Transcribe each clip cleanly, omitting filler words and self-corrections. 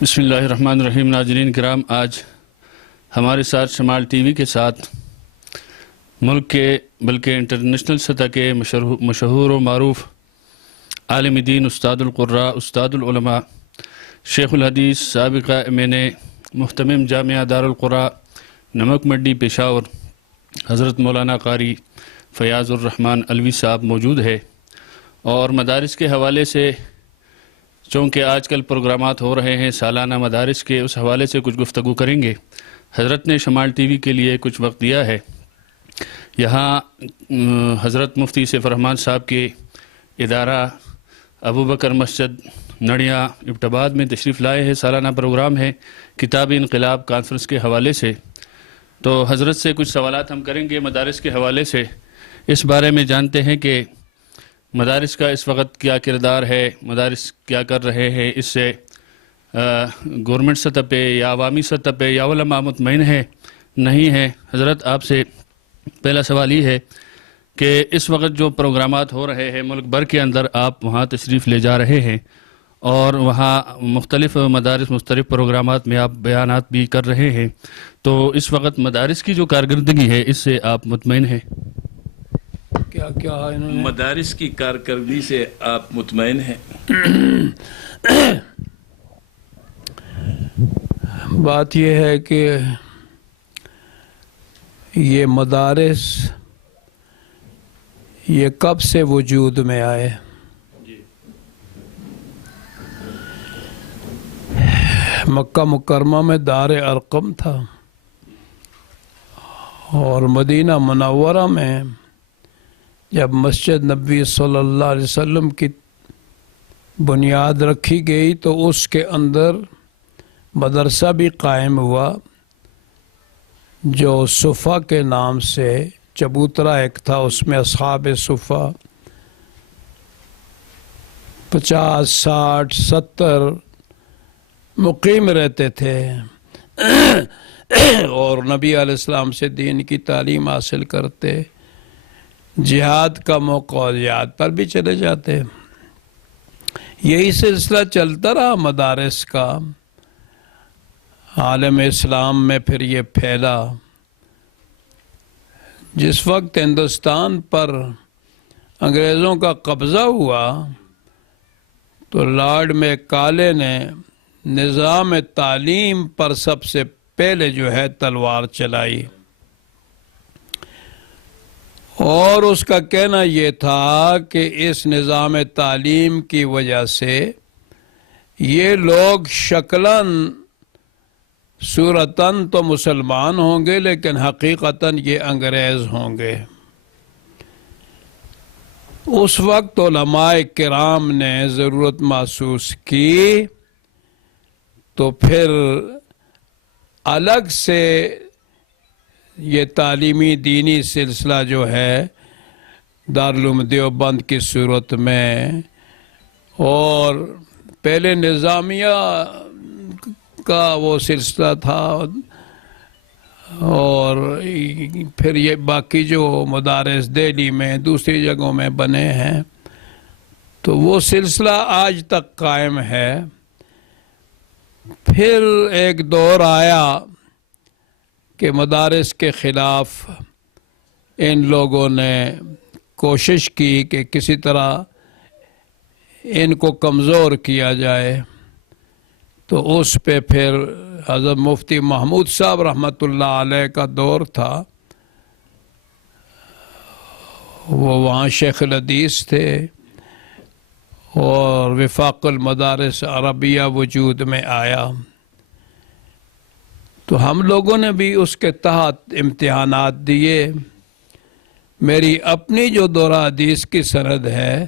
بسم اللہ الرحمن الرحیم۔ ناظرین کرام، آج ہمارے ساتھ شمال ٹی وی کے ساتھ ملک کے بلکہ انٹرنیشنل سطح کے مشہور و معروف عالم دین، استاد القراء، استاد العلماء، شیخ الحدیث، سابق امین محتمم جامعہ دارالقراء نمک منڈی پشاور، حضرت مولانا قاری فیاض الرحمن علوی صاحب موجود ہے، اور مدارس کے حوالے سے چونکہ آج کل پروگرامات ہو رہے ہیں سالانہ مدارس کے، اس حوالے سے کچھ گفتگو کریں گے۔ حضرت نے شمال ٹی وی کے لیے کچھ وقت دیا ہے۔ یہاں حضرت مفتی سیف الرحمن صاحب کے ادارہ ابو بکر مسجد نڑیاں ابٹاباد میں تشریف لائے ہیں۔ سالانہ پروگرام ہے کتاب انقلاب کانفرنس کے حوالے سے، تو حضرت سے کچھ سوالات ہم کریں گے مدارس کے حوالے سے، اس بارے میں جانتے ہیں کہ مدارس کا اس وقت کیا کردار ہے، مدارس کیا کر رہے ہیں، اس سے گورنمنٹ سطح پہ یا عوامی سطح پہ یا علماء مطمئن ہے نہیں ہے۔ حضرت آپ سے پہلا سوال یہ ہے کہ اس وقت جو پروگرامات ہو رہے ہیں ملک بھر کے اندر، آپ وہاں تشریف لے جا رہے ہیں اور وہاں مختلف مدارس مختلف پروگرامات میں آپ بیانات بھی کر رہے ہیں، تو اس وقت مدارس کی جو کارکردگی ہے اس سے آپ مطمئن ہیں؟ کیا انہوں نے مدارس کی کارکردگی سے آپ مطمئن ہیں؟ بات یہ ہے کہ یہ مدارس یہ کب سے وجود میں آئے؟ مکہ مکرمہ میں دار ارقم تھا، اور مدینہ منورہ میں جب مسجد نبوی صلی اللہ علیہ وسلم کی بنیاد رکھی گئی تو اس کے اندر مدرسہ بھی قائم ہوا، جو صفا کے نام سے چبوترا ایک تھا، اس میں اصحاب صفا 50 60 70 مقیم رہتے تھے اور نبی علیہ السلام سے دین کی تعلیم حاصل کرتے، جہاد کا موقع اور جہاد پر بھی چلے جاتے۔ یہی سلسلہ چلتا رہا مدارس کا، عالم اسلام میں پھر یہ پھیلا۔ جس وقت ہندوستان پر انگریزوں کا قبضہ ہوا تو لارڈ میکالے نے نظام تعلیم پر سب سے پہلے جو ہے تلوار چلائی، اور اس کا کہنا یہ تھا کہ اس نظام تعلیم کی وجہ سے یہ لوگ شکلاً صورتاً تو مسلمان ہوں گے لیکن حقیقتاً یہ انگریز ہوں گے۔ اس وقت علماء کرام نے ضرورت محسوس کی تو پھر الگ سے یہ تعلیمی دینی سلسلہ جو ہے دارالعلوم دیوبند کی صورت میں، اور پہلے نظامیہ کا وہ سلسلہ تھا، اور پھر یہ باقی جو مدارس دہلی میں دوسری جگہوں میں بنے ہیں، تو وہ سلسلہ آج تک قائم ہے۔ پھر ایک دور آیا کہ مدارس کے خلاف ان لوگوں نے کوشش کی کہ کسی طرح ان کو کمزور کیا جائے، تو اس پہ پھر حضرت مفتی محمود صاحب رحمۃ اللہ علیہ کا دور تھا، وہ وہاں شیخ الحدیث تھے، اور وفاق المدارس عربیہ وجود میں آیا، تو ہم لوگوں نے بھی اس کے تحت امتحانات دیے۔ میری اپنی جو دورہ حدیث کی سند ہے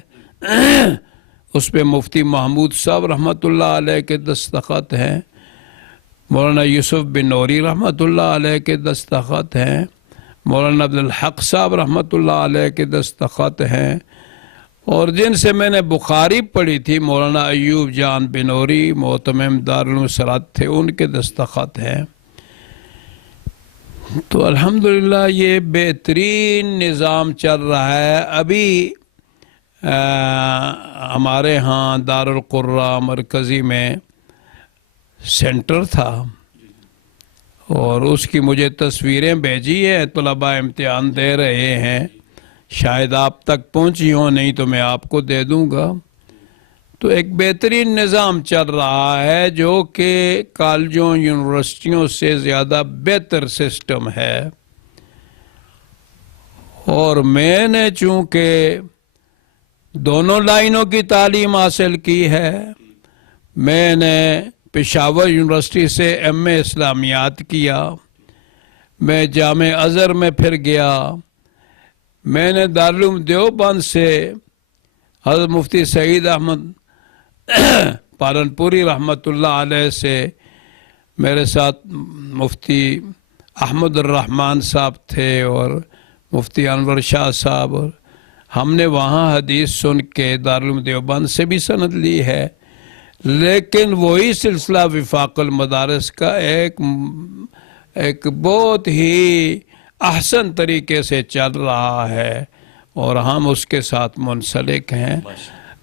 اس پہ مفتی محمود صاحب رحمۃ اللہ علیہ کے دستخط ہیں، مولانا یوسف بن نوری رحمۃ اللہ علیہ کے دستخط ہیں، مولانا عبدالحق صاحب رحمۃ اللہ علیہ کے دستخط ہیں، اور جن سے میں نے بخاری پڑھی تھی مولانا ایوب جان بنوری محتمم دارالعلوم سرات تھے، ان کے دستخط ہیں۔ تو الحمدللہ یہ بہترین نظام چل رہا ہے۔ ابھی ہمارے ہاں دارالقراء مرکزی میں سینٹر تھا اور اس کی مجھے تصویریں بھیجی ہیں. طلباء امتحان دے رہے ہیں, شاید آپ تک پہنچی ہوں, نہیں تو میں آپ کو دے دوں گا. تو ایک بہترین نظام چل رہا ہے جو کہ کالجوں یونیورسٹیوں سے زیادہ بہتر سسٹم ہے. اور میں نے چونکہ دونوں لائنوں کی تعلیم حاصل کی ہے, میں نے پشاور یونیورسٹی سے ایم اے اسلامیات کیا, میں جامع ازہر میں پھر گیا, میں نے دارالعلوم دیوبند سے حضرت مفتی سعید احمد پالنپوری رحمۃ اللہ علیہ سے, میرے ساتھ مفتی احمد الرحمن صاحب تھے اور مفتی انور شاہ صاحب, اور ہم نے وہاں حدیث سن کے دارالعلوم دیوبند سے بھی سند لی ہے. لیکن وہی سلسلہ وفاق المدارس کا ایک بہت ہی احسن طریقے سے چل رہا ہے اور ہم اس کے ساتھ منسلک ہیں,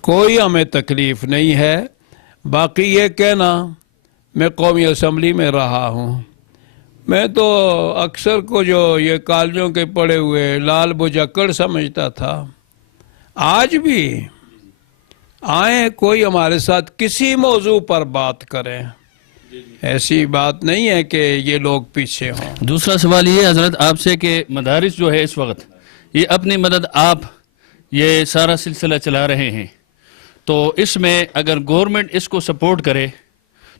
کوئی ہمیں تکلیف نہیں ہے. باقی یہ کہنا, میں قومی اسمبلی میں رہا ہوں, میں تو اکثر کو جو یہ کالجوں کے پڑے ہوئے لال بجکڑ سمجھتا تھا. آج بھی آئیں, کوئی ہمارے ساتھ کسی موضوع پر بات کریں, ایسی بات نہیں ہے کہ یہ لوگ پیچھے ہوں. دوسرا سوال یہ حضرت آپ سے کہ مدارس جو ہے اس وقت یہ اپنی مدد آپ یہ سارا سلسلہ چلا رہے ہیں, تو اس میں اگر گورنمنٹ اس کو سپورٹ کرے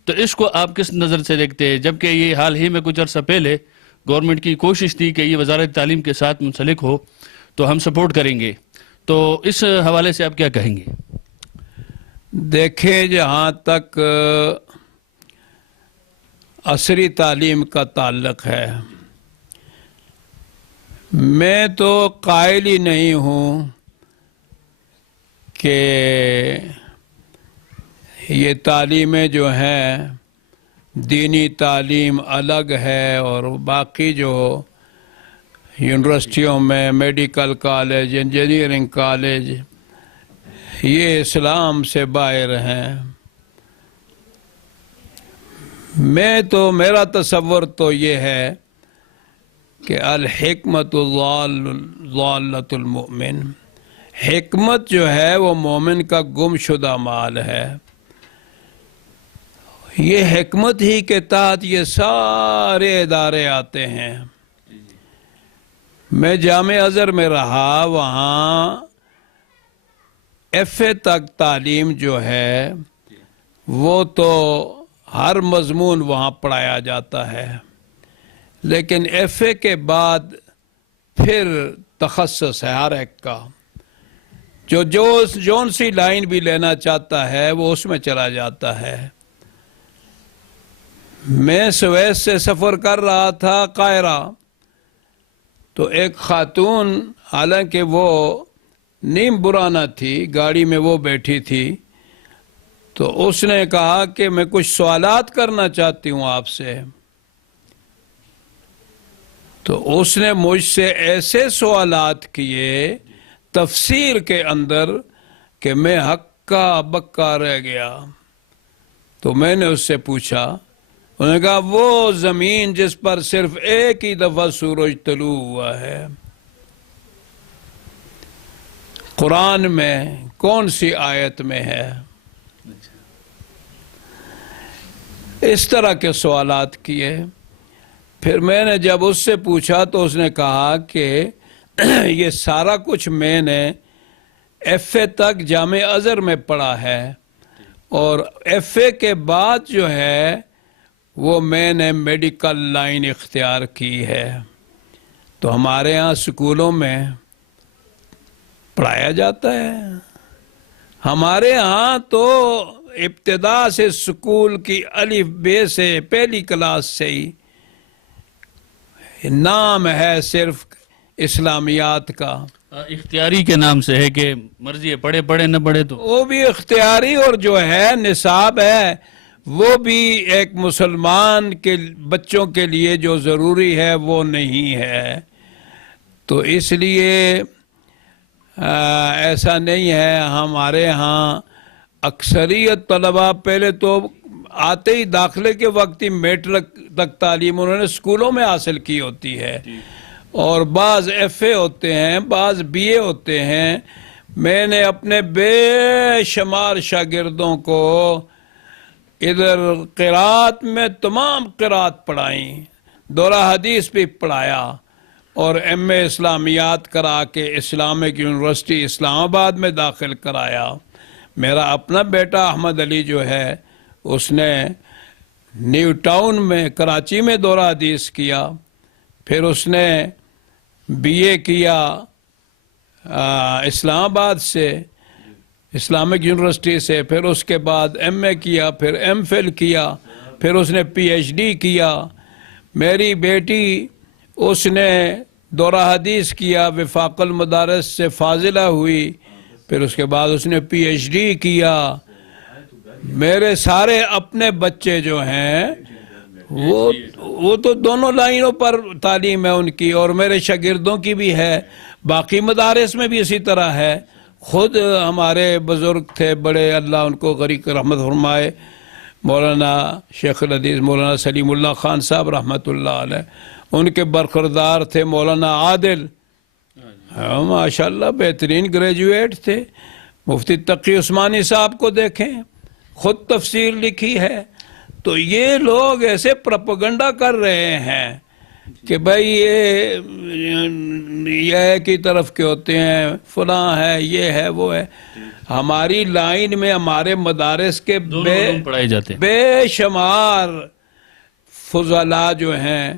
تو اس کو آپ کس نظر سے دیکھتے ہیں؟ جبکہ یہ حال ہی میں کچھ عرصہ پہلے گورنمنٹ کی کوشش تھی کہ یہ وزارت تعلیم کے ساتھ منسلک ہو تو ہم سپورٹ کریں گے, تو اس حوالے سے آپ کیا کہیں گے؟ دیکھیں, جہاں تک عصری تعلیم کا تعلق ہے, میں تو قائل ہی نہیں ہوں کہ یہ تعلیمیں جو ہیں دینی تعلیم الگ ہے اور باقی جو یونیورسٹیوں میں میڈیکل کالج, انجینئرنگ کالج یہ اسلام سے باہر ہیں. میرا تصور تو یہ ہے کہ الحکمت ضالۃ المؤمن, حکمت جو ہے وہ مومن کا گم شدہ مال ہے. یہ حکمت ہی کے تحت یہ سارے ادارے آتے ہیں. میں جامع ازہر میں رہا, وہاں ایف اے تک تعلیم جو ہے وہ تو ہر مضمون وہاں پڑھایا جاتا ہے, لیکن ایف اے کے بعد پھر تخصص ہے ہر ایک کا, جون سی لائن بھی لینا چاہتا ہے وہ اس میں چلا جاتا ہے. میں سویس سے سفر کر رہا تھا قاہرہ, تو ایک خاتون, حالانکہ وہ نیم برانہ تھی, گاڑی میں وہ بیٹھی تھی, تو اس نے کہا کہ میں کچھ سوالات کرنا چاہتی ہوں آپ سے. تو اس نے مجھ سے ایسے سوالات کیے تفسیر کے اندر کہ میں ہکا بکا رہ گیا. تو میں نے اس سے پوچھا, انہوں نے کہا وہ زمین جس پر صرف ایک ہی دفعہ سورج طلوع ہوا ہے, قرآن میں کون سی آیت میں ہے؟ اس طرح کے سوالات کیے. پھر میں نے جب اس سے پوچھا تو اس نے کہا کہ یہ سارا کچھ میں نے ایف اے تک جامع ازہر میں پڑھا ہے, اور ایف اے کے بعد جو ہے وہ میں نے میڈیکل لائن اختیار کی ہے. تو ہمارے ہاں سکولوں میں پڑھایا جاتا ہے. ہمارے ہاں تو ابتدا سے سکول کی الف بے سے پہلی کلاس سے ہی نام ہے صرف اسلامیات کا, اختیاری کے نام سے ہے کہ مرضی ہے, پڑھے نہ پڑھے تو وہ بھی اختیاری, اور جو ہے نصاب ہے وہ بھی ایک مسلمان کے بچوں کے لیے جو ضروری ہے وہ نہیں ہے. تو اس لیے ایسا نہیں ہے. ہمارے ہاں اکثریت طلبہ پہلے تو آتے ہی داخلے کے وقت ہی میٹرک تک تعلیم انہوں نے اسکولوں میں حاصل کی ہوتی ہے، اور بعض ایف اے ہوتے ہیں، بعض بی اے ہوتے ہیں۔ میں نے اپنے بے شمار شاگردوں کو ادھر قرات میں تمام قرات پڑھائیں، دورہ حدیث بھی پڑھایا، اور ایم اے اسلامیات کرا کے اسلامک یونیورسٹی اسلام آباد میں داخل کرایا۔ میرا اپنا بیٹا احمد علی جو ہے اس نے نیو ٹاؤن میں کراچی میں دورہ حدیث کیا، پھر اس نے بی اے کیا اسلام آباد سے اسلامک یونیورسٹی سے، پھر اس کے بعد ایم اے کیا، پھر ایم فل کیا، پھر اس نے پی ایچ ڈی کیا۔ میری بیٹی اس نے دورہ حدیث کیا، وفاق المدارس سے فاضلہ ہوئی، پھر اس کے بعد اس نے پی ایچ ڈی کیا۔ میرے سارے اپنے بچے جو ہیں وہ تو دونوں لائنوں پر تعلیم ہے ان کی، اور میرے شاگردوں کی بھی ہے، باقی مدارس میں بھی اسی طرح ہے۔ خود ہمارے بزرگ تھے بڑے، اللہ ان کو غریق رحمت فرمائے، مولانا شیخ الحدیث مولانا سلیم اللہ خان صاحب رحمۃ اللہ علیہ، ان کے برخوردار تھے مولانا عادل، ماشاءاللہ بہترین گریجویٹ تھے۔ مفتی تقی عثمانی صاحب کو دیکھیں، خود تفسیر لکھی ہے۔ تو یہ لوگ ایسے پروپیگنڈا کر رہے ہیں کہ بھائی یہ کی طرف کے ہوتے ہیں، فلاں ہے، یہ ہے، وہ ہے۔ ہماری لائن میں ہمارے مدارس کے پڑھائے جاتے ہیں، بے شمار فضلاء جو ہیں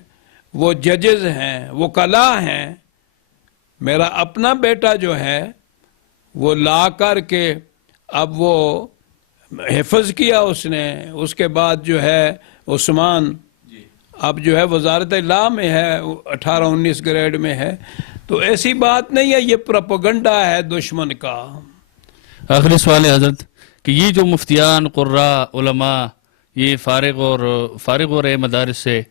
وہ ججز ہیں، وہ کلا ہیں۔ میرا اپنا بیٹا جو ہے وہ لا کر کے اب وہ حفظ کیا اس نے، اس کے بعد جو ہے عثمان اب جو ہے وزارت اعلیٰ میں ہے، 18-19 گریڈ میں ہے۔ تو ایسی بات نہیں ہے، یہ پروپیگنڈا ہے دشمن کا۔ آخری سوال ہے حضرت کہ یہ جو مفتیان، قراء، علماء یہ فارغ ہو رہے مدارس سے،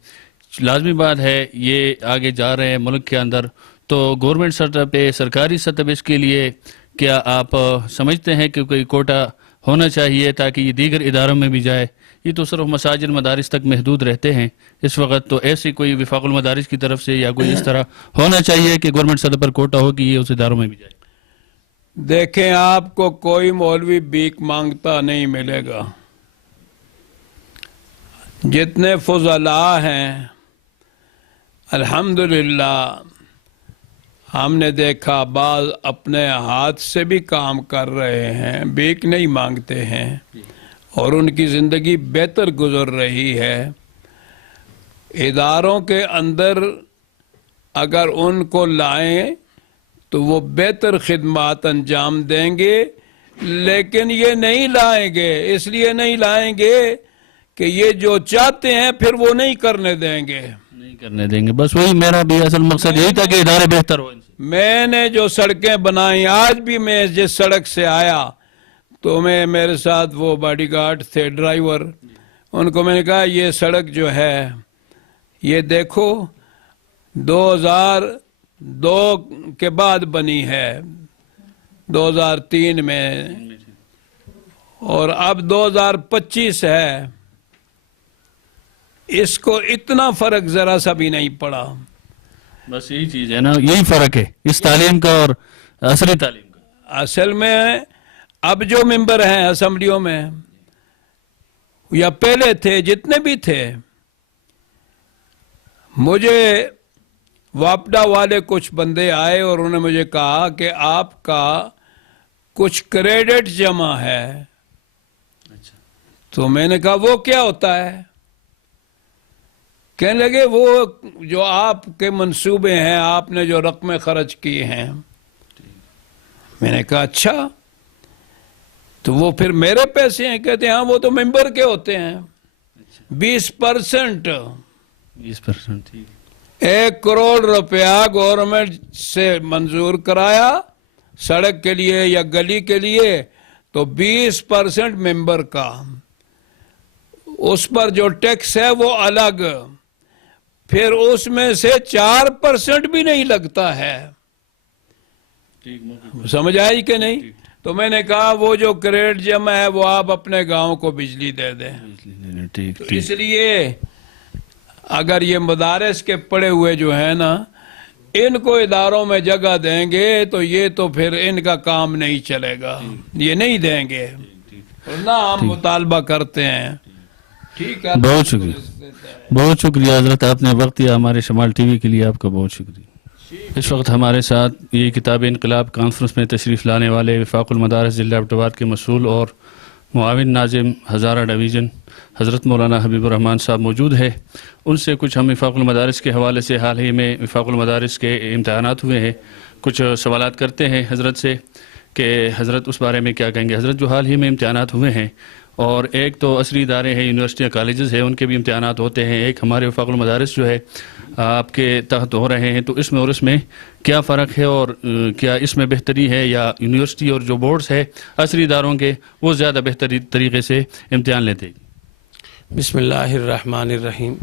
لازمی بات ہے یہ آگے جا رہے ہیں ملک کے اندر، تو گورنمنٹ سطح پہ، سرکاری سطح پہ اس کے لیے کیا آپ سمجھتے ہیں کہ کوئی کوٹا ہونا چاہیے تاکہ یہ دیگر اداروں میں بھی جائے؟ یہ تو صرف مساجد مدارس تک محدود رہتے ہیں اس وقت، تو ایسی کوئی وفاق المدارس کی طرف سے یا کوئی اس طرح ہونا چاہیے کہ گورنمنٹ سطح پر کوٹا ہو کہ یہ اس اداروں میں بھی جائے؟ دیکھیں، آپ کو کوئی مولوی بھیک مانگتا نہیں ملے گا۔ جتنے فضلاء ہیں الحمدللہ ہم نے دیکھا بعض اپنے ہاتھ سے بھی کام کر رہے ہیں، بھیک نہیں مانگتے ہیں، اور ان کی زندگی بہتر گزر رہی ہے۔ اداروں کے اندر اگر ان کو لائیں تو وہ بہتر خدمات انجام دیں گے، لیکن یہ نہیں لائیں گے۔ اس لیے نہیں لائیں گے کہ یہ جو چاہتے ہیں پھر وہ نہیں کرنے دیں گے، نہیں کرنے دیں گے۔ بس وہی میرا بھی اصل مقصد یہی تھا کہ ادارے بہتر ہو۔ میں نے جو سڑکیں بنائیں، آج بھی میں جس سڑک سے آیا تو میرے ساتھ وہ باڈی گارڈ تھے، ڈرائیور، ان کو میں نے کہا یہ سڑک جو ہے یہ دیکھو 2002 کے بعد بنی ہے، 2003 میں، اور اب 2025 ہے، اس کو اتنا فرق ذرا سا بھی نہیں پڑا۔ بس یہی چیز ہے نا، یہی فرق ہے اس تعلیم کا اور اصلی تعلیم کا۔ اصل میں اب جو ممبر ہیں اسمبلیوں میں یا پہلے تھے، جتنے بھی تھے، مجھے واپڈا والے کچھ بندے آئے اور انہوں نے مجھے کہا کہ آپ کا کچھ کریڈٹ جمع ہے۔ تو میں نے کہا وہ کیا ہوتا ہے؟ کہنے لگے وہ جو آپ کے منصوبے ہیں، آپ نے جو رقمیں خرچ کی ہیں۔ میں نے کہا اچھا، تو وہ پھر میرے پیسے ہیں؟ کہتے ہیں ہاں وہ تو ممبر کے ہوتے ہیں۔ 20%، 20%، 1 کروڑ روپیہ گورنمنٹ سے منظور کرایا سڑک کے لیے یا گلی کے لیے، تو 20% ممبر کا، اس پر جو ٹیکس ہے وہ الگ، پھر اس میں سے 4% بھی نہیں لگتا ہے۔ سمجھ آئی کہ نہیں؟ تو میں نے کہا وہ جو کریڈٹ جمع ہے وہ آپ اپنے گاؤں کو بجلی دے دیں. ٹھیک تو ٹھیک. اس لیے اگر یہ مدارس کے پڑے ہوئے جو ہیں نا ان کو اداروں میں جگہ دیں گے تو یہ تو پھر ان کا کام نہیں چلے گا, یہ نہیں دیں گے. نہ ہم مطالبہ کرتے ہیں. ٹھیک ہے, بہت شکریہ, بہت شکریہ حضرت, آپ نے وقت دیا ہمارے شمال ٹی وی کے لیے, آپ کا بہت شکریہ. اس وقت ہمارے ساتھ یہ کتاب انقلاب کانفرنس میں تشریف لانے والے وفاق المدارس ضلع ایبٹ آباد کے مسئول اور معاون ناظم ہزارہ ڈویژن حضرت مولانا حبیب الرحمان صاحب موجود ہے. ان سے کچھ ہم وفاق المدارس کے حوالے سے, حال ہی میں وفاق المدارس کے امتحانات ہوئے ہیں, کچھ سوالات کرتے ہیں حضرت سے کہ حضرت اس بارے میں کیا کہیں گے. حضرت, جو حال ہی میں امتحانات ہوئے ہیں, اور ایک تو عصری ادارے ہیں, یونیورسٹیاں, کالجز ہیں, ان کے بھی امتحانات ہوتے ہیں, ایک ہمارے وفاق المدارس جو ہے آپ کے تحت ہو رہے ہیں, تو اس میں اور اس میں کیا فرق ہے, اور کیا اس میں بہتری ہے یا یونیورسٹی اور جو بورڈز ہے عصری اداروں کے وہ زیادہ بہتری طریقے سے امتحان لیتے ہیں؟ بسم اللہ الرحمن الرحیم.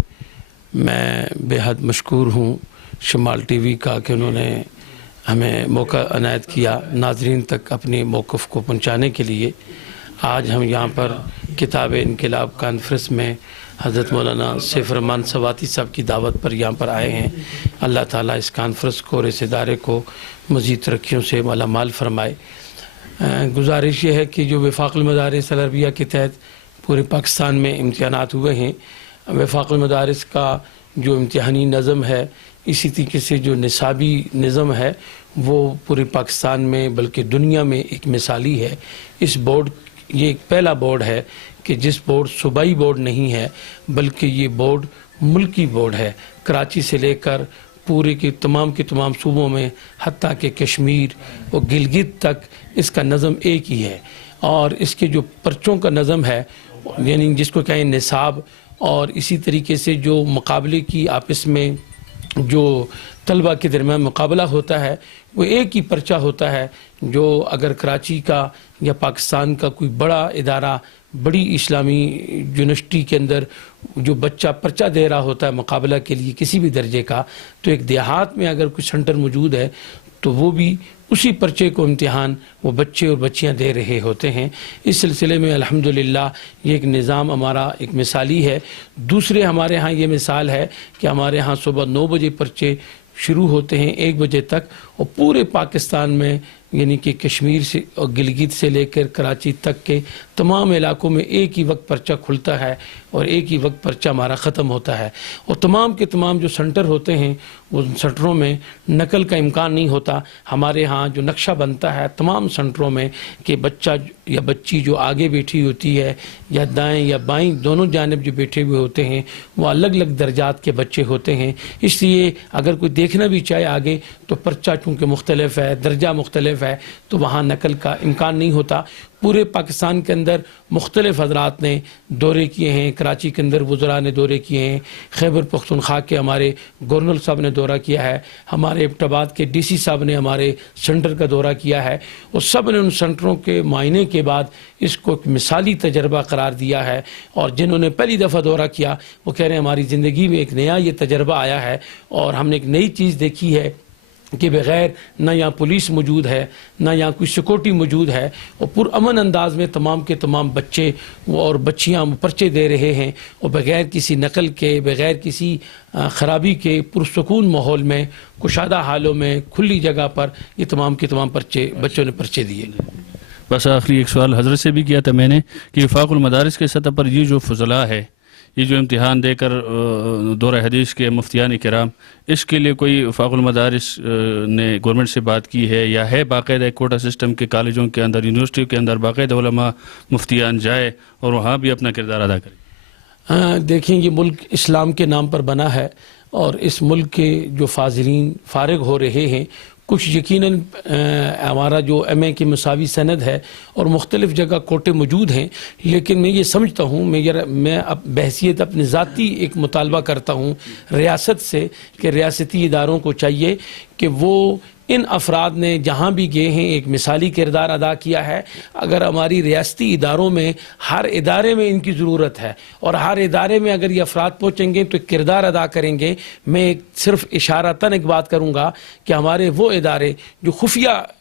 میں بے حد مشکور ہوں شمال ٹی وی کا کہ انہوں نے ہمیں موقع عنایت کیا ناظرین تک اپنے موقف کو پہنچانے کے لیے. آج ہم یہاں پر کتاب انقلاب کانفرنس میں حضرت مولانا سیف الرحمان سواتی صاحب کی دعوت پر یہاں پر آئے ہیں. اللہ تعالیٰ اس کانفرنس کو اور اس ادارے کو مزید ترقیوں سے مالا مال فرمائے. گزارش یہ ہے کہ جو وفاق المدارس العربیہ کے تحت پورے پاکستان میں امتحانات ہوئے ہیں, وفاق المدارس کا جو امتحانی نظم ہے, اسی طریقے سے جو نصابی نظم ہے, وہ پورے پاکستان میں بلکہ دنیا میں ایک مثالی ہے. اس بورڈ, یہ ایک پہلا بورڈ ہے کہ جس بورڈ صوبائی بورڈ نہیں ہے بلکہ یہ بورڈ ملکی بورڈ ہے. کراچی سے لے کر پورے کے تمام صوبوں میں, حتیٰ کہ کشمیر اور گلگت تک اس کا نظم ایک ہی ہے. اور اس کے جو پرچوں کا نظم ہے, یعنی جس کو کہیں نصاب, اور اسی طریقے سے جو مقابلے کی آپس میں جو طلبہ کے درمیان مقابلہ ہوتا ہے وہ ایک ہی پرچہ ہوتا ہے. جو اگر کراچی کا یا پاکستان کا کوئی بڑا ادارہ, بڑی اسلامی یونیورسٹی کے اندر جو بچہ پرچہ دے رہا ہوتا ہے مقابلہ کے لیے کسی بھی درجے کا, تو ایک دیہات میں اگر کوئی سنٹر موجود ہے تو وہ بھی اسی پرچے کو امتحان وہ بچے اور بچیاں دے رہے ہوتے ہیں. اس سلسلے میں الحمدللہ یہ ایک نظام ہمارا ایک مثالی ہے. دوسرے ہمارے ہاں یہ مثال ہے کہ ہمارے ہاں صبح 9 بجے پرچے شروع ہوتے ہیں 1 بجے تک, اور پورے پاکستان میں یعنی کہ کشمیر سے اور گلگت سے لے کر کراچی تک کے تمام علاقوں میں ایک ہی وقت پرچہ کھلتا ہے اور ایک ہی وقت پرچہ ہمارا ختم ہوتا ہے. اور تمام کے تمام جو سنٹر ہوتے ہیں ان سنٹروں میں نقل کا امکان نہیں ہوتا. ہمارے ہاں جو نقشہ بنتا ہے تمام سنٹروں میں کہ بچہ یا بچی جو آگے بیٹھی ہوتی ہے یا دائیں یا بائیں دونوں جانب جو بیٹھے ہوئے ہوتے ہیں وہ الگ الگ درجات کے بچے ہوتے ہیں. اس لیے اگر کوئی دیکھنا بھی چاہے آگے تو پرچہ چونکہ مختلف ہے, درجہ مختلف ہے, تو وہاں نقل کا امکان نہیں ہوتا. پورے پاکستان کے اندر مختلف حضرات نے دورے کیے ہیں. کراچی کے اندر وزراء نے دورے کیے ہیں, خیبر پختونخوا کے ہمارے گورنر صاحب نے دورہ کیا ہے, ہمارے ایبٹ آباد کے ڈی سی صاحب نے ہمارے سنٹر کا دورہ کیا ہے, اور سب نے ان سنٹروں کے معائنے کے بعد اس کو ایک مثالی تجربہ قرار دیا ہے. اور جنہوں نے پہلی دفعہ دورہ کیا وہ کہہ رہے ہیں ہماری زندگی میں ایک نیا یہ تجربہ آیا ہے اور ہم نے ایک نئی چیز دیکھی ہے کہ بغیر نہ یہاں پولیس موجود ہے نہ یہاں کوئی سیکورٹی موجود ہے, اور پرامن انداز میں تمام کے تمام بچے اور بچیاں پرچے دے رہے ہیں, اور بغیر کسی نقل کے, بغیر کسی خرابی کے, پرسکون ماحول میں, کشادہ حالوں میں, کھلی جگہ پر یہ تمام کے تمام پرچے بچوں نے پرچے دیے. بس آخری ایک سوال حضرت سے بھی کیا تھا میں نے کہ وفاق المدارس کے سطح پر یہ جو فضلاء ہے, یہ جو امتحان دے کر دورہ حدیث کے مفتیان کرام, اس کے لیے کوئی وفاق المدارس نے گورنمنٹ سے بات کی ہے یا ہے باقاعدہ کوٹا سسٹم کے کالجوں کے اندر, یونیورسٹیوں کے اندر باقاعدہ علماء مفتیان جائے اور وہاں بھی اپنا کردار ادا کرے؟ دیکھیں یہ ملک اسلام کے نام پر بنا ہے, اور اس ملک کے جو فاضلین فارغ ہو رہے ہیں, کچھ یقیناً ہمارا جو ایم اے کی مساوی سند ہے اور مختلف جگہ کوٹے موجود ہیں, لیکن میں یہ سمجھتا ہوں, میں بحثیت اپنے ذاتی ایک مطالبہ کرتا ہوں ریاست سے کہ ریاستی اداروں کو چاہیے کہ وہ ان افراد نے جہاں بھی گئے ہیں ایک مثالی کردار ادا کیا ہے. اگر ہماری ریاستی اداروں میں ہر ادارے میں ان کی ضرورت ہے, اور ہر ادارے میں اگر یہ افراد پہنچیں گے تو کردار ادا کریں گے. میں صرف اشارتاً ایک بات کروں گا کہ ہمارے وہ ادارے جو خفیہ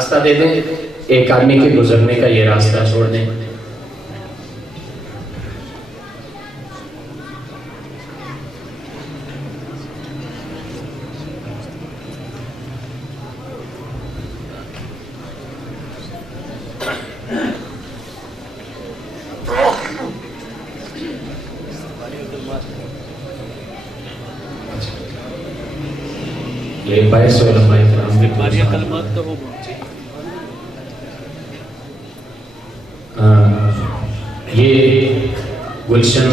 راستہ دے دیں، ایک آدمی کے گزرنے کا یہ راستہ چھوڑ دیں۔ یہ باعث علماء کرام یہ گلشن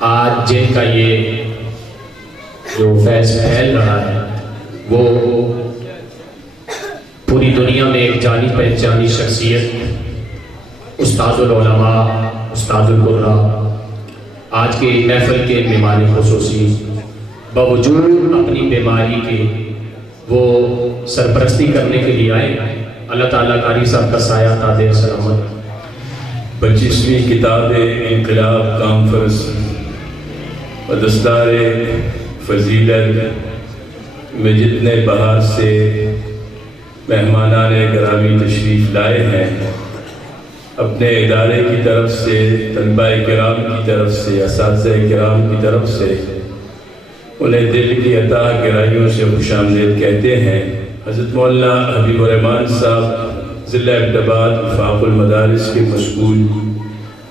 آج جن کا یہ جو فیض پھیل رہا ہے وہ پوری دنیا میں ایک جانی پہچانی شخصیت استاد العلماء استاد القرآن آج کے محفل کے مہمان خصوصی باوجود اپنی بیماری کے وہ سرپرستی کرنے کے لیے آئے۔ اللہ تعالیٰ قاری صاحب کا سایہ تا دے سلامت۔ 25ویں کتاب انقلاب کانفرنس و دستار فضیلت میں جتنے باہر سے مہمانان گرامی تشریف لائے ہیں، اپنے ادارے کی طرف سے، طلباء کرام کی طرف سے، اساتذہ کرام کی طرف سے انہیں دل کی عطا گہرائیوں سے خوش آمدید کہتے ہیں۔ حضرت مولانا حبیب الرحمان صاحب ضلع ایبٹ آباد وفاق المدارس کے مسئول،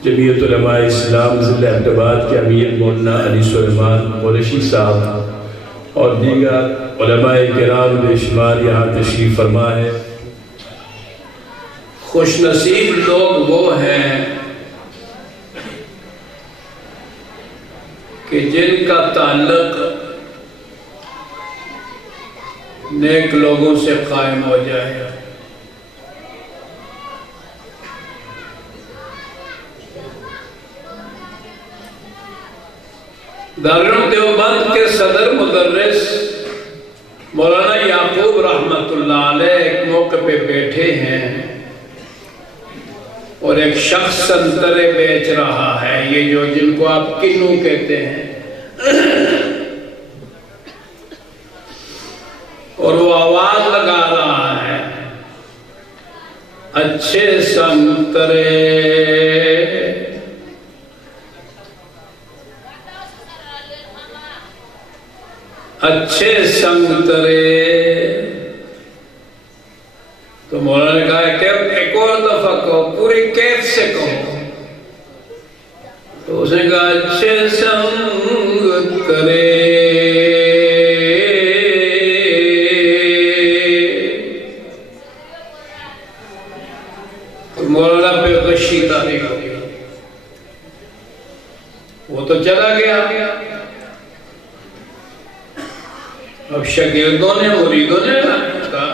جمعیت علماء اسلام ضلع ایبٹ آباد کے امیر مولانا علی سلیمان قریشی صاحب اور دیگر علماء کرام بے شمار یہاں تشریف فرما ہے۔ خوش نصیب لوگ وہ ہیں کہ جن کا تعلق نیک لوگوں سے قائم ہو جائے۔ دارالعلوم دیوبند کے صدر مدرس مولانا یعقوب رحمت اللہ علیہ ایک موقع پہ بیٹھے ہیں اور ایک شخص سنترے بیچ رہا ہے، یہ جو جن کو آپ کنو کہتے ہیں، اور وہ آواز لگا رہا ہے، اچھے سنترے اچھے سنترے۔ تو مولانا نے کہا کہ ایک اور دفعہ کہو، پوری کیف سے کہو۔ تو اس نے کہا اچھے سنترے تو مولانا پہ غشی طاری ہو گئی، وہ تو چلا گیا۔ اب شاگردوں نے مریدوں نے کہا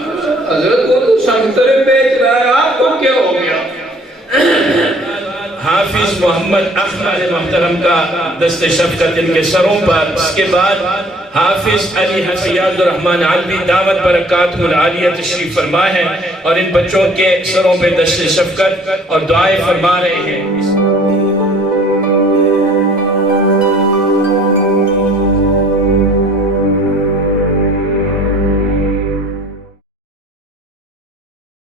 حضرت وہ تو سنترے بیچ رہا ہے، آپ کو کیا ہو گیا؟ حافظ محمد احمد محترم کا دست شفقت ان کے سروں پر، اس کے بعد حافظ علی حفیظ الرحمن علوی دعوت برکاتہ العالیہ تشریف فرما ہے اور ان بچوں کے سروں پہ دست شفقت اور دعائیں فرما رہے ہیں۔